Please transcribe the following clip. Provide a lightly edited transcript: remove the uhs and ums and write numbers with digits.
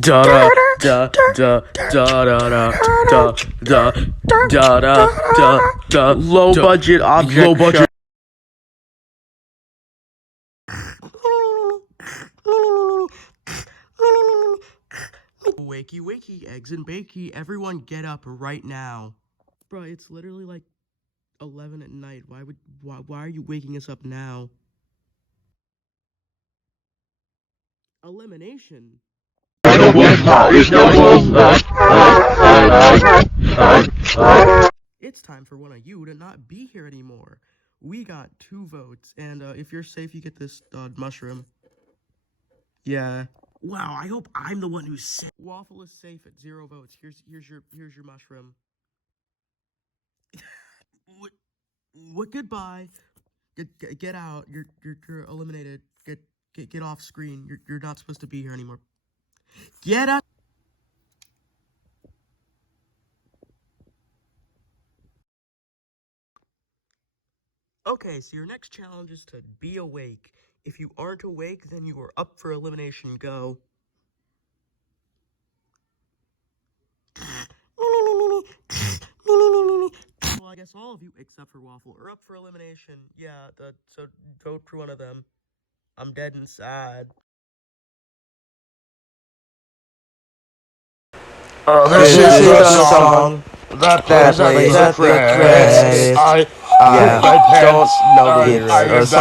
Da da da da da da da da da da da. Low budget object. Low budget. Wakey wakey, eggs and bakey, everyone get up right now. Bruh, it's literally like 11 at night. Why are you waking us up now? Elimination. It's time for one of you to not be here anymore. We got 2 votes, and if you're safe, you get this mushroom. Yeah. Wow, I hope I'm the one who's safe. Waffle is safe at 0 votes. Here's your mushroom. What? Goodbye. Get out. You're eliminated. Get off screen. You're not supposed to be here anymore. Get out. Okay, so your next challenge is to be awake. If you aren't awake, then you are up for elimination. Go. Well, I guess all of you, except for Waffle, are up for elimination. Yeah, so vote for one of them. I'm dead inside. This is the song that plays at the crest. I don't know the lyrics.